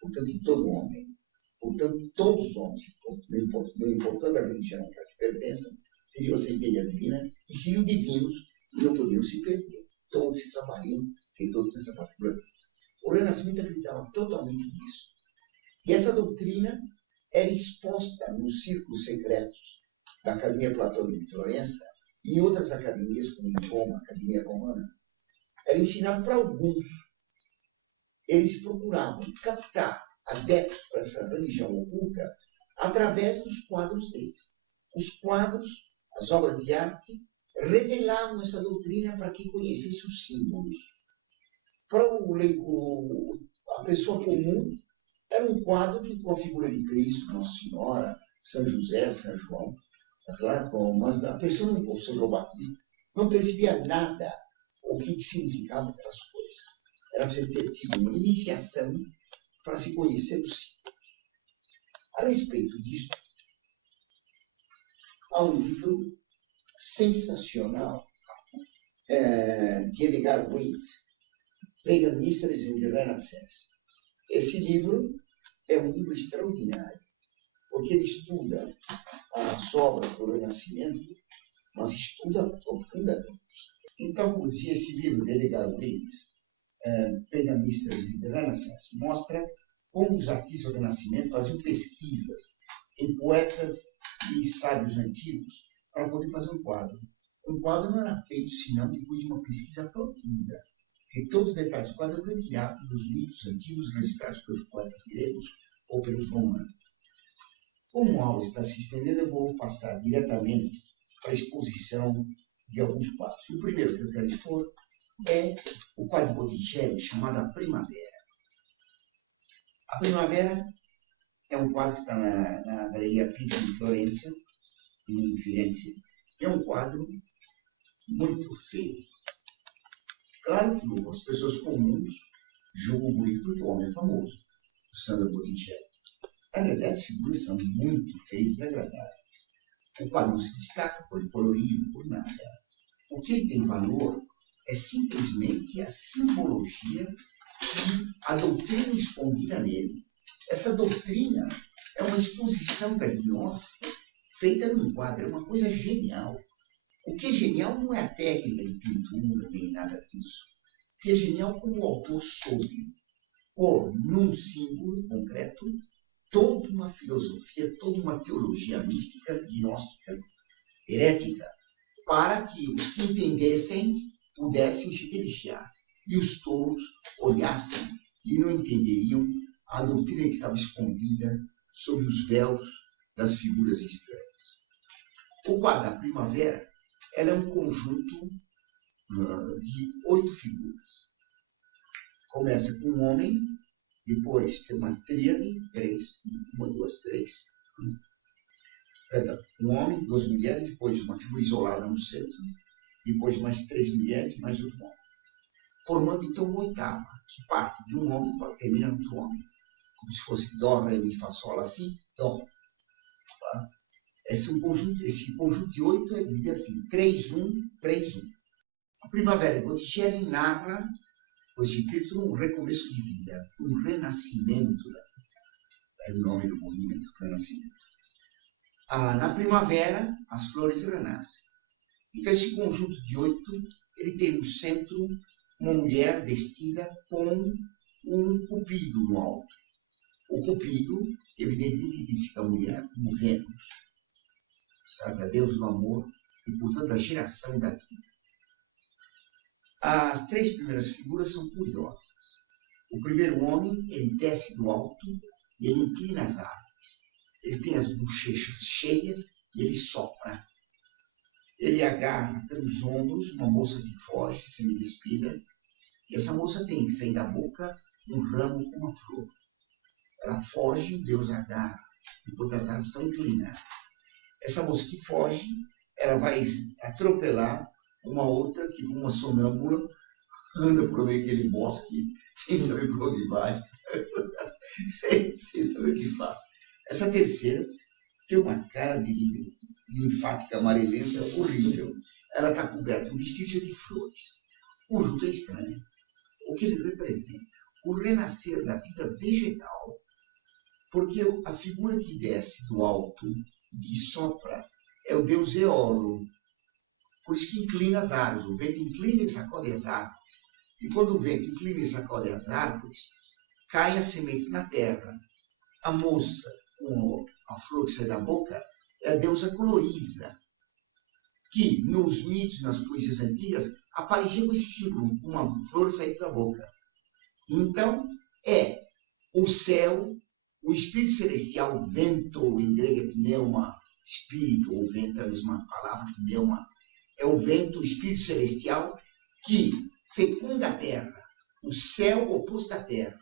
Portanto, em todo homem, portanto, todos os homens, não importando a religião a que pertençam, teriam a centelha divina e seriam divinos e não poderiam se perder. Todos se salvariam, porque todos têm essa partícula divina. O Renascimento acreditava totalmente nisso. E essa doutrina era exposta nos círculos secretos da Academia Platônica de Florença e em outras academias, como em Roma, a Academia Romana. Era ensinado para alguns. Eles procuravam captar adeptos para essa religião oculta através dos quadros deles. Os quadros, as obras de arte, revelavam essa doutrina para quem conhecesse os símbolos. Para o leigo, a pessoa comum, era um quadro com a figura de Cristo, Nossa Senhora, São José, São João, claro, mas a pessoa, o São João Batista, não percebia nada o que significavam aquelas coisas. Era preciso ter tido uma iniciação para se conhecer o símbolo. A respeito disso, há um livro sensacional de Edgar Waite, Pagan Mysteries in the Renaissance. Esse livro é um livro extraordinário, porque ele estuda as obras do Renascimento, mas estuda profundamente. Então, como dizia esse livro de Edgar Waite, Pagan Mysteries in the Renaissance, mostra como os artistas do Renascimento faziam pesquisas em poetas e sábios antigos para poder fazer um quadro. Um quadro não era feito senão depois de uma pesquisa profunda, porque todos os detalhes do quadro eram retirados dos mitos antigos registrados pelos poetas gregos ou pelos romanos. Como a aula está se estendendo, eu vou passar diretamente para a exposição de alguns quadros. O primeiro que eu quero expor é o quadro de Botticelli, chamado A Primavera. A Primavera é um quadro que está na Galeria Pitti de Florença, em Firenze. É um quadro muito feio. Claro que as pessoas comuns julgam bonito porque o homem é famoso, o Sandro Botticelli. Na verdade, as figuras são muito feias e desagradáveis. O quadro não se destaca por colorido, por nada. O que ele tem valor é simplesmente a simbologia e a doutrina escondida nele. Essa doutrina é uma exposição da gnose feita num quadro, é uma coisa genial. O que é genial não é a técnica de pintura, nem nada disso. O que é genial é como o autor soube pôr num símbolo concreto toda uma filosofia, toda uma teologia mística, gnóstica, herética, para que os que entendessem pudessem se deliciar. E os tolos olhassem e não entenderiam a doutrina que estava escondida sob os véus das figuras estranhas. O quadro da primavera ela é um conjunto de 8 figuras. Começa com um homem, depois tem uma tríade, 3, 1, 2, 3. Perdão, um homem, 2 mulheres, depois uma figura isolada no centro, depois mais 3 mulheres, mais outro homem. Formando então uma oitava, que parte de um homem para terminar no outro homem. Como se fosse Dó, Ré, Mi, Fá, Sol, Lá, Si, Dó. Tá? Esse conjunto de 8 é dividido assim, 3, 1, 3, 1. A primavera Botticelli narra, com esse título, um recomeço de vida, um renascimento. É o nome do movimento, renascimento. Na primavera, as flores renascem. Então, esse conjunto de 8, ele tem no centro uma mulher vestida com um cupido no alto. O cupido, evidentemente, identifica a mulher como Vênus, sabe, a deusa do amor e, portanto, da geração e da vida. As 3 primeiras figuras são curiosas. O primeiro homem, ele desce do alto e ele inclina as árvores. Ele tem as bochechas cheias e ele sopra. Ele agarra pelos ombros uma moça que foge, semi-despida, e essa moça tem, sem da boca, um ramo com uma flor. Ela foge, Deus agarra, enquanto as árvores estão inclinadas. Essa moça que foge, ela vai atropelar uma outra que, como uma sonâmbula, anda por meio daquele bosque, sem saber por onde vai, sem saber o que faz. Essa terceira tem uma cara de linfática amarelenta horrível. Ela está coberta com um vestido de flores. O conjunto é estranho. O que ele representa? O renascer da vida vegetal. Porque a figura que desce do alto e que sopra é o deus Eolo. Por isso que inclina as árvores. O vento inclina e sacode as árvores. E quando o vento inclina e sacode as árvores, caem as sementes na terra. A moça, com a flor que sai da boca, é a deusa Coloriza, que nos mitos, nas poesias antigas, aparecia com esse símbolo, com uma flor saindo da boca. Então, é o céu, o espírito celestial, vento, em grego é pneuma, espírito, ou vento é a mesma palavra, pneuma, é o vento, o espírito celestial, que fecunda a terra, o céu oposto à terra,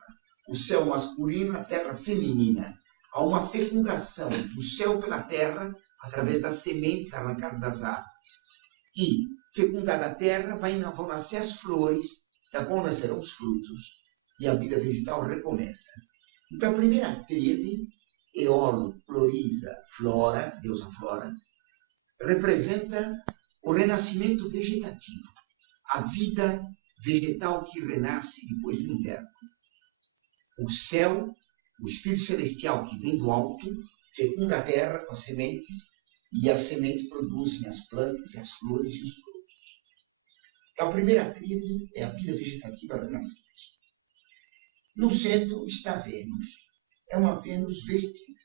o céu masculino, a terra feminina. Há uma fecundação do céu pela terra através das sementes arrancadas das árvores. E, fecundada a terra, vão nascer as flores, da qual nascerão os frutos, e a vida vegetal recomeça. Então, a primeira tríade, Eolo, Floriza, Flora, deusa Flora, representa o renascimento vegetativo, a vida vegetal que renasce depois do inverno. O céu, o espírito celestial que vem do alto, fecunda a terra com as sementes, e as sementes produzem as plantas, as flores e os frutos. Então, a primeira tríade é a vida vegetativa renascente. No centro está Vênus. É uma Vênus vestida.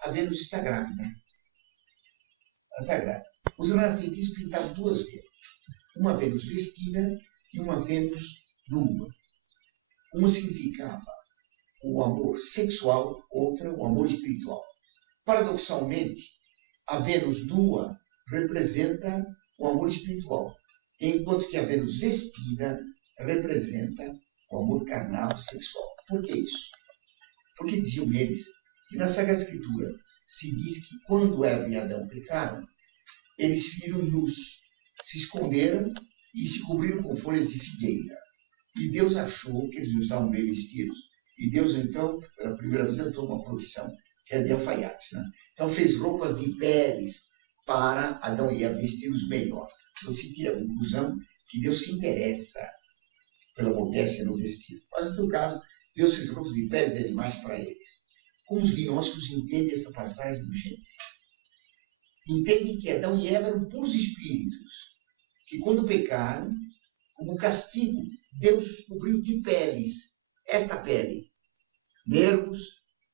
A Vênus está grávida. Ela está grávida. Os renascentistas pintaram 2 Vênus. Uma Vênus vestida e uma Vênus nua. Uma significava o amor sexual, outra o amor espiritual. Paradoxalmente, a Vênus nua representa o amor espiritual, enquanto que a Vênus vestida representa o amor carnal, sexual. Por que isso? Porque diziam eles que na Sagrada Escritura se diz que quando Eva e Adão pecaram, eles viram nus, se esconderam e se cobriram com folhas de figueira. E Deus achou que eles não estavam bem vestidos. E Deus, então, pela primeira vez, entrou uma profissão, que é de alfaiate. Né? Então, fez roupas de peles para Adão e Eva vestir-os melhor. Então, se tira a conclusão que Deus se interessa pela modéstia no vestido. Mas, no seu caso, Deus fez roupas de peles de animais para eles. Como os gnósticos entendem essa passagem do Gênesis? Entendem que Adão e Eva eram puros espíritos, que quando pecaram, como castigo, Deus os cobriu de peles. Esta pele, nervos,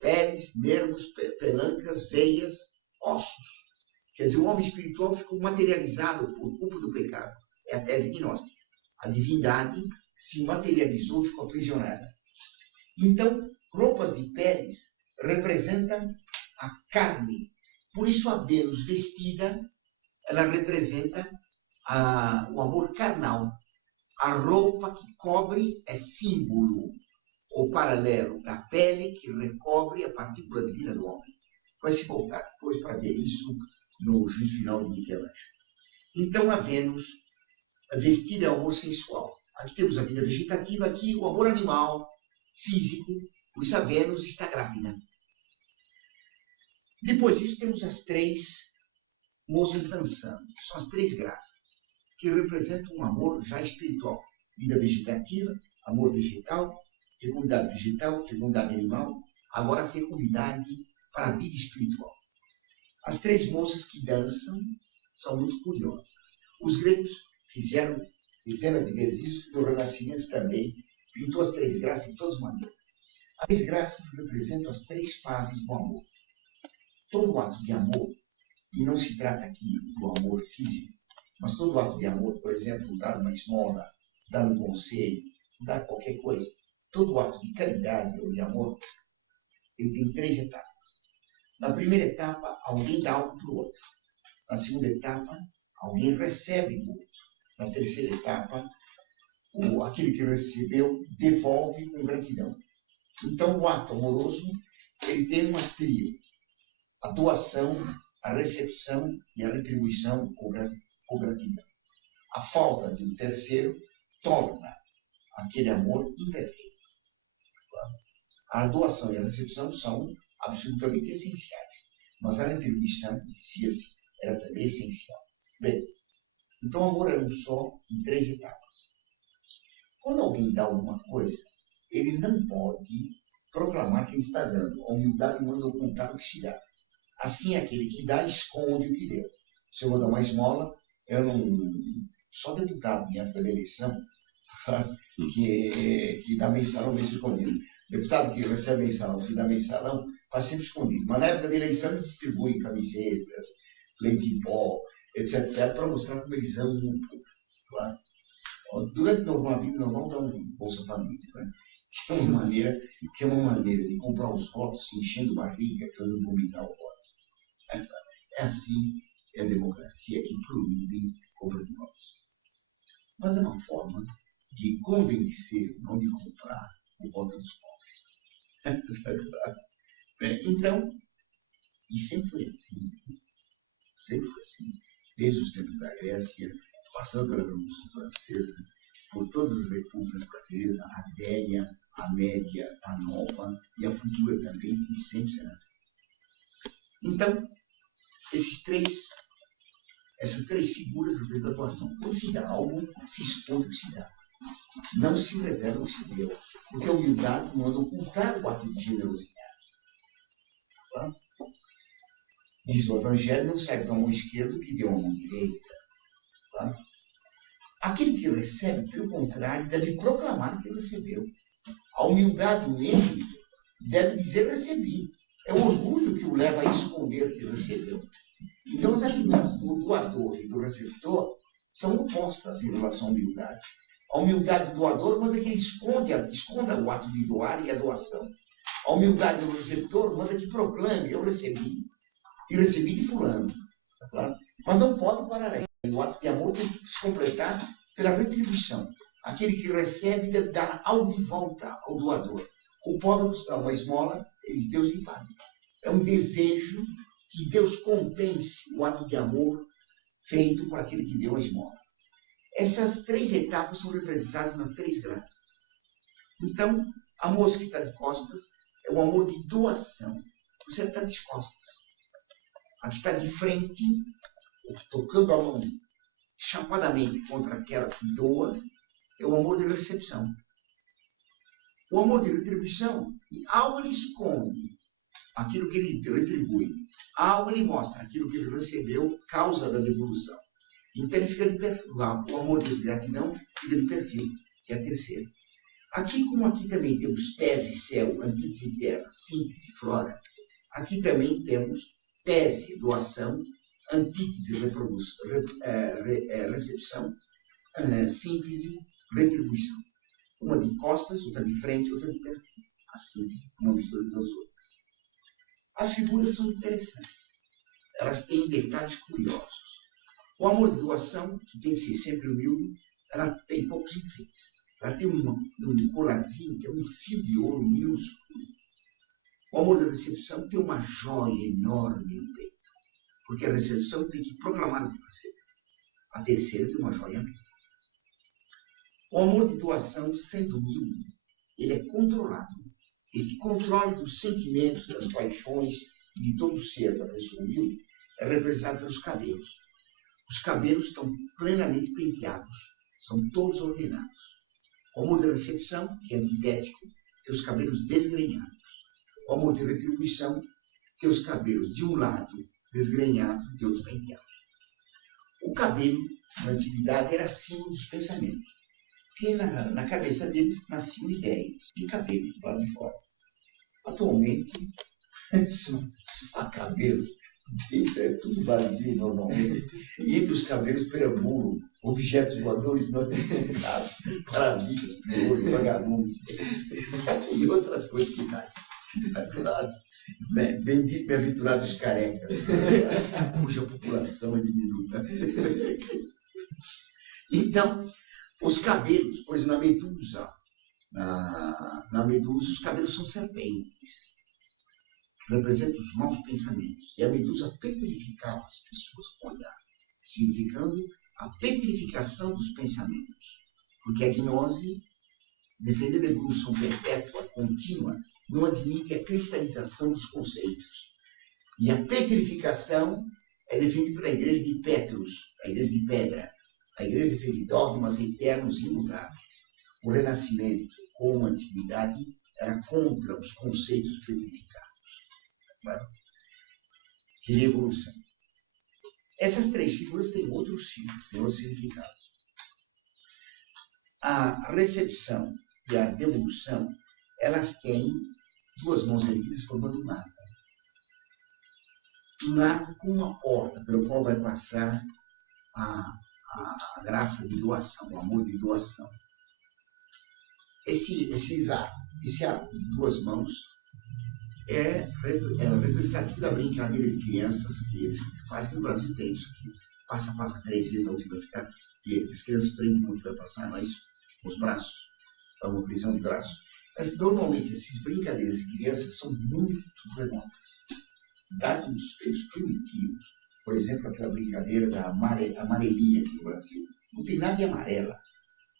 peles, nervos, pelancas, veias, ossos. Quer dizer, o homem espiritual ficou materializado por culpa do pecado. É a tese gnóstica. A divindade se materializou e ficou aprisionada. Então, roupas de peles representam a carne. Por isso a Vênus vestida, ela representa o amor carnal. A roupa que cobre é símbolo ou paralelo da pele que recobre a partícula divina do homem. Vai se voltar depois para ver isso no Juízo Final de Michelangelo. Então a Vênus vestida é o amor sensual. Aqui temos a vida vegetativa, aqui o amor animal, físico, por isso a Vênus está grávida. Depois disso temos as 3 moças dançando, são as 3 graças, que representam um amor já espiritual. Vida vegetativa, amor vegetal, fecundidade animal, agora a fecundidade para a vida espiritual. As 3 moças que dançam são muito curiosas. Os gregos fizeram dezenas de vezes isso, do Renascimento também, pintou as 3 graças de todas as maneiras. As 3 graças representam as 3 fases do amor. Todo ato de amor, e não se trata aqui do amor físico, mas todo ato de amor, por exemplo, dar uma esmola, dar um conselho, dar qualquer coisa, todo ato de caridade ou de amor, ele tem 3 etapas. Na primeira etapa, alguém dá algo para o outro. Na segunda etapa, alguém recebe do outro. Na terceira etapa, aquele que recebeu devolve com gratidão. Então, o ato amoroso, ele tem uma tríade. A doação, a recepção e a retribuição com gratidão. A falta de um terceiro torna aquele amor imperfeito. A doação e a recepção são absolutamente essenciais, mas a retribuição, dizia-se, era também essencial. Bem, então o amor é um só em 3 etapas. Quando alguém dá alguma coisa, ele não pode proclamar que ele está dando. A humildade manda ocultar o que se dá. Assim, aquele que dá, esconde o que deu. Se eu vou dar uma esmola, eu não... Só deputado, em época da eleição, que dá mensalão, mesmo escondido. Deputado que recebe mensalão, que dá mensalão, faz sempre escondido. Mas na época da eleição, eles distribuem camisetas, leite em pó, etc., para mostrar como eles amam o povo. Claro. Durante a vida normal, dá um Bolsa Família, né? que é uma maneira de comprar os votos, enchendo barriga, fazendo vomitar o voto. É assim, é a democracia que proíbe compra de votos. Mas é uma forma de convencer, não de comprar, o voto dos pobres. Então, e sempre foi assim. Sempre foi assim. Desde os tempos da Grécia, passando pela Revolução Francesa, por todas as repúblicas brasileiras, a velha, a média, a nova e a futura também, e sempre será assim. Então, essas três figuras representam a atuação. Quando se dá algo, se expõe o que se dá. Não se revela o que se deu, porque a humildade manda ocultar o ato de generosidade. Tá? Diz o Evangelho, não sai com a mão esquerda o que deu a mão direita. Tá? Aquele que recebe, pelo contrário, deve proclamar que recebeu. A humildade nele deve dizer recebi. É o orgulho que o leva a esconder que recebeu. Então, as atitudes do doador e do receptor são opostas em relação à humildade. A humildade do doador manda que ele esconda o ato de doar e a doação. A humildade do receptor manda que proclame, eu recebi. E recebi de fulano. Tá claro? Mas não pode parar aí. O ato de amor tem que se completar pela retribuição. Aquele que recebe deve dar algo de volta ao doador. O pobre que dá uma esmola, eles Deus lhe paga. É um desejo que Deus compense o ato de amor feito por aquele que deu a esmola. Essas 3 etapas são representadas nas 3 graças. Então, a moça que está de costas é o amor de doação. Você está de costas. A que está de frente, tocando a mão chapadamente contra aquela que doa, é o amor de recepção. O amor de retribuição, algo ele esconde aquilo que ele retribui. Algo ele mostra aquilo que ele recebeu, causa da devolução. Então ele fica de perfil. O amor de gratidão fica de perfil, que é a terceira. Aqui, como aqui também temos tese, céu, antítese, terra, síntese, flora, aqui também temos tese, doação, antítese, recepção, síntese, retribuição. Uma de costas, outra de frente, outra de perfil. A síntese, uma mistura das outras. As figuras são interessantes. Elas têm detalhes curiosos. O amor de doação, que tem que ser sempre humilde, ela tem poucos enfeites. Ela tem um colarzinho que é um fio de ouro minúsculo. O amor da recepção tem uma joia enorme no peito, porque a recepção tem que proclamar o que recebe. A terceira tem uma joia mesmo. O amor de doação, sendo humilde, ele é controlado. Este controle dos sentimentos, das paixões e de todo o ser da pessoa humilde é representado pelos cabelos. Os cabelos estão plenamente penteados, são todos ordenados. O amor de recepção, que é antitético, tem os cabelos desgrenhados. O amor de retribuição tem os cabelos de um lado desgrenhados e de outro penteados. O cabelo, na antiguidade, era símbolo dos pensamentos, porque na cabeça deles nasciam ideias e cabelos do lado de fora. Atualmente, só cabelos, é tudo vazio normalmente. E entre os cabelos perambulam objetos voadores não identificados, parasitas, piolhos, vagalumes e outras coisas que tais. Bem-aventurados os carecas, cuja população é diminuta. Então, os cabelos, pois na medusa, os cabelos são serpentes, representam os maus pensamentos. E a medusa petrificava as pessoas com o olhar, significando a petrificação dos pensamentos. Porque a gnose, defendendo a evolução perpétua, contínua, não admite a cristalização dos conceitos. E a petrificação é defendida pela igreja de Petrus, a igreja de pedra. A igreja defende dogmas eternos e imutáveis. O Renascimento, como a antiguidade, era contra os conceitos petrificados. Claro? Que evolução. Essas três figuras têm outros significados. A recepção e a devolução, elas têm duas mãos erguidas formando um arco. Um arco com uma porta, pelo qual vai passar a graça de doação, o amor de doação. Esse arco de duas mãos é representativo da brincadeira de crianças que eles fazem, que no Brasil tem isso aqui. Passa 3 vezes a última ficar, e as crianças prendem muito para passar, mas os braços, é uma prisão de braços. Mas normalmente essas brincadeiras de crianças são muito remotas. Dados os tempos primitivos, por exemplo, aquela brincadeira da amarelinha aqui no Brasil, não tem nada de amarela.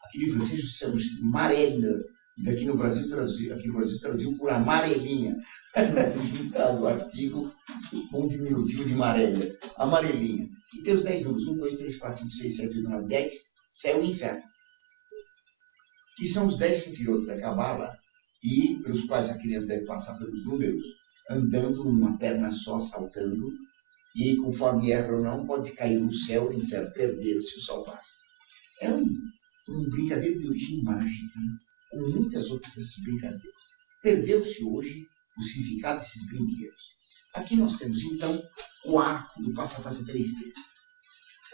Aqui no francês chama amarela, e aqui no Brasil traduziu por amarelinha. No artigo com um diminutivo de amarela. Amarelinha. E tem os 10 números, 1, 2, 3, 4, 5, 6, 7, 8, 9, 10, céu e inferno. Que são os 10 sefirot da Cabala, e pelos quais a criança deve passar pelos números, andando numa perna só, saltando, e conforme erra ou não, pode cair no céu ou no inferno, perder se o sol passa. É uma brincadeira de origem mágica, como muitas outras dessas brincadeiras. Perdeu-se hoje o significado desses brinquedos. Aqui nós temos, então, o arco do passa-passa 3 vezes.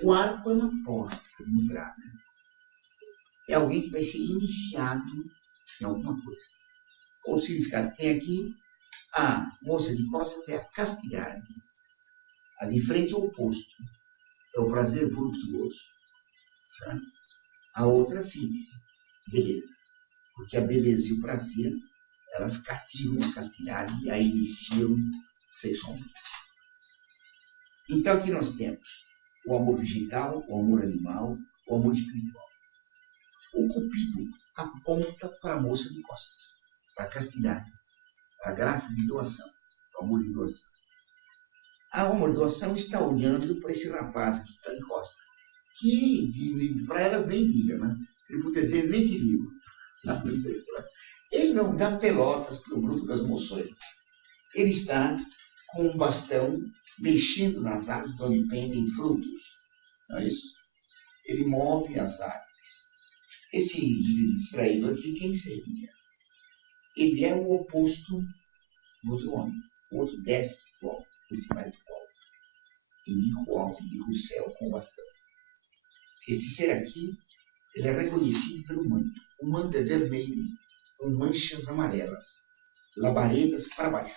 O arco é uma porta de entrada. É alguém que vai ser iniciado em alguma coisa. Outro significado que tem aqui, a moça de costas é a castidade. A de frente é o oposto. É o prazer voluptuoso. Sabe? A outra é a síntese. Beleza. Porque a beleza e o prazer, elas cativam a castidade e a iniciam sexualmente. Então aqui nós temos o amor vegetal, o amor animal, o amor espiritual. O cupido aponta para a moça de costas, para a castidade, para a graça de doação, para o amor de doação. A amor de doação está olhando para esse rapaz que está de costa, que para elas nem liga, né? Ele pode dizer, nem te ligo. Ele não dá pelotas para o grupo das moções. Ele está com um bastão mexendo nas árvores onde pendem frutos. Não é isso? Ele move as árvores. Esse indivíduo distraído aqui, quem seria? Ele é o oposto do outro homem. O outro desce do alto, esse vai do alto. Indica o alto, indica o céu com o bastão. Esse ser aqui, ele é reconhecido pelo manto. O manto é vermelho, com manchas amarelas, labaredas para baixo.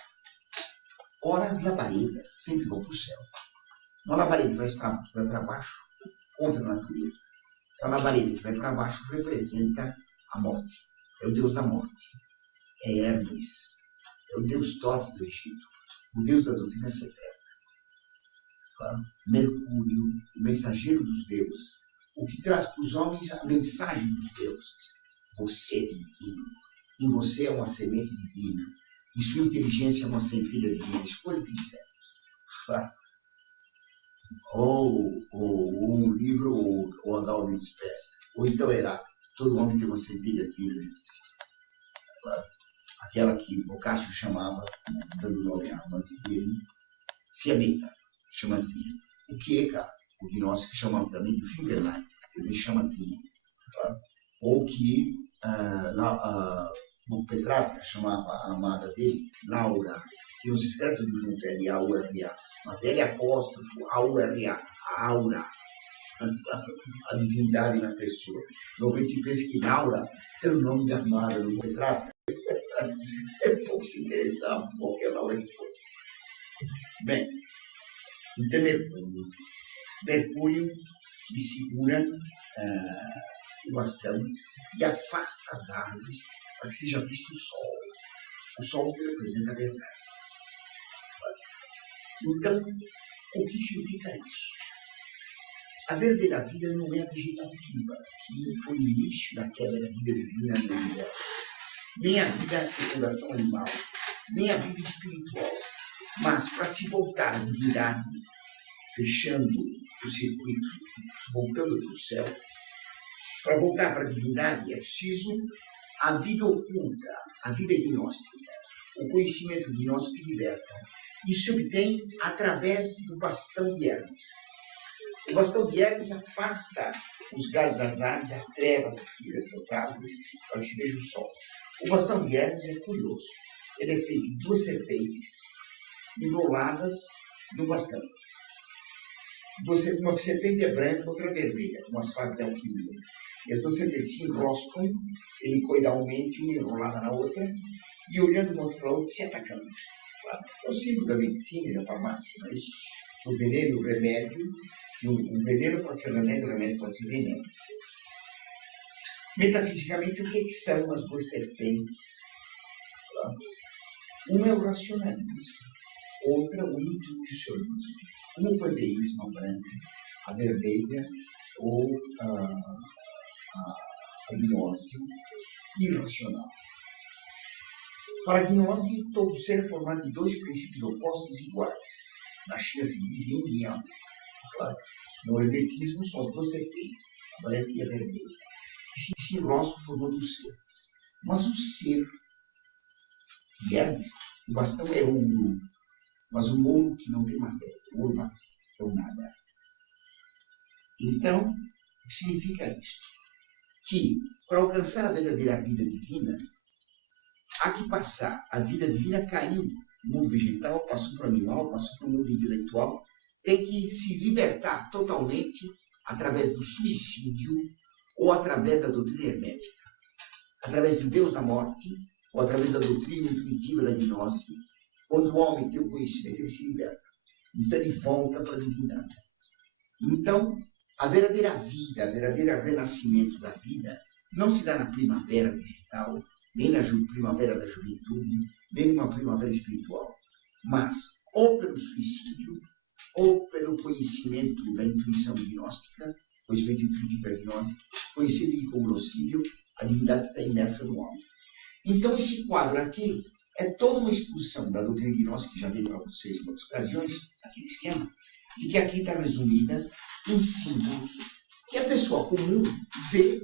Ora, as labaredas sempre vão para o céu. Uma labareda que vai para baixo, contra a natureza. A labareda que vai para baixo representa a morte. É o deus da morte. É Hermes. É o deus Tote do Egito. O deus da doutrina secreta. Mercúrio, o mensageiro dos deuses. O que traz para os homens a mensagem dos deuses. Você é divino. Em você é uma semente divina. Em sua inteligência é uma centelha divina. Escolha o que quiser. Ou um livro, ou a Gaudem de Espécie. Ou então era todo homem tem uma centelha divina dentro de si. Aquela que Boccaccio chamava, dando nome à amante dele, Fiametta, chamazinha. O Queca, o gnóstico, chamava também de Fingerlein, quer dizer, chamazinha. Ou que o Petrarca chamava a amada dele, Laura, que os escreve tudo junto, L-A-U-R-A, mas ele é apóstrofo, A-U-R-A, a aura, a divindade na pessoa. Normalmente se pensa que Laura é o nome da amada do Petrarca. É pouco se interessar qualquer Laura que fosse. Bem, então Mercúrio que segura o bastão e afasta as árvores para que seja visto o sol. O sol que representa a verdade. Então, o que significa isso? A verdadeira vida não é a vegetativa, que foi o início da queda da vida divina no universo. Nem a vida da fecundação animal, nem a vida espiritual. Mas para se voltar à divindade, fechando o circuito, voltando para o céu, para voltar para a divindade é preciso a vida oculta, a vida gnóstica. O conhecimento gnóstico liberta. Isso se obtém através do bastão de Hermes. O bastão de Hermes afasta os galhos das árvores, as trevas aqui dessas árvores, para que se veja o sol. O bastão de Hermes é curioso. Ele é feito de duas serpentes enroladas no bastão. Uma serpente é branca, outra vermelha, como as fases da alquimia. E as duas serpentes se enroscam helicoidalmente, uma enrolada na outra, e olhando uma outra para a outra, se atacando. Claro, é o símbolo da medicina e da farmácia, mas o veneno e o remédio, o veneno pode ser remédio, o remédio pode ser veneno. Metafisicamente, o que são as duas serpentes? Claro. Uma é o racionalismo, outra o intuicionismo. Uma o panteísmo, a branca, a vermelha, ou a gnose irracional. Para a gnose, todo ser é formado de dois princípios opostos iguais. Na China se diz yin e yang. Claro. No hermetismo são as duas serpentes, a branca e a vermelha, que se enroscam formando um ser. Mas o ser de Hermes, o bastão é ouro, mas um ouro que não tem matéria, o ouro vazio, é o nada. Então, o que significa isso? Que, para alcançar a verdadeira vida divina, há que passar. A vida divina caiu no mundo vegetal, passou para o animal, passou para o mundo intelectual, tem que se libertar totalmente através do suicídio ou através da doutrina hermética, através do Deus da morte ou através da doutrina intuitiva da gnose. Quando o homem tem o conhecimento, ele se liberta. Então ele volta para a divindade. Então, a verdadeira vida, o verdadeiro renascimento da vida, não se dá na primavera vegetal, nem na primavera da juventude, nem numa primavera espiritual, mas ou pelo suicídio, ou pelo conhecimento da intuição gnóstica, conhecimento intuitivo da gnose, conhecendo incognoscível, a divindade está imersa no homem. Então, esse quadro aqui é toda uma exposição da doutrina gnóstica, que já veio para vocês em outras ocasiões, aquele esquema, e que aqui está resumida em símbolos que a pessoa comum vê